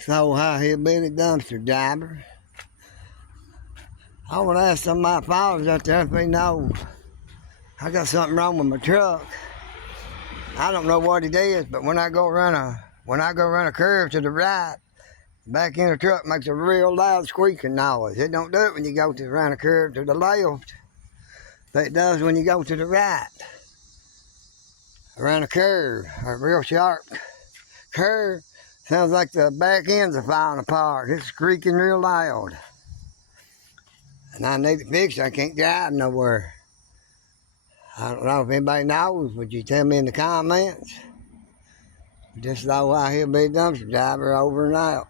So how hillbilly dumpster driver. I would ask some of my fathers out there if they know I got something wrong with my truck. I don't know what it is, but when I go run a curve to the right, back in the truck makes a real loud squeaking noise. It don't do it when you go to run a curve to the left, but it does when you go to the right. Around a curve, a real sharp curve, sounds like the back ends are falling apart. It's squeaking real loud. And I need to fix it. I can't drive nowhere. I don't know if anybody knows. Would you tell me in the comments? Just though I hear big dumpster driver over and out.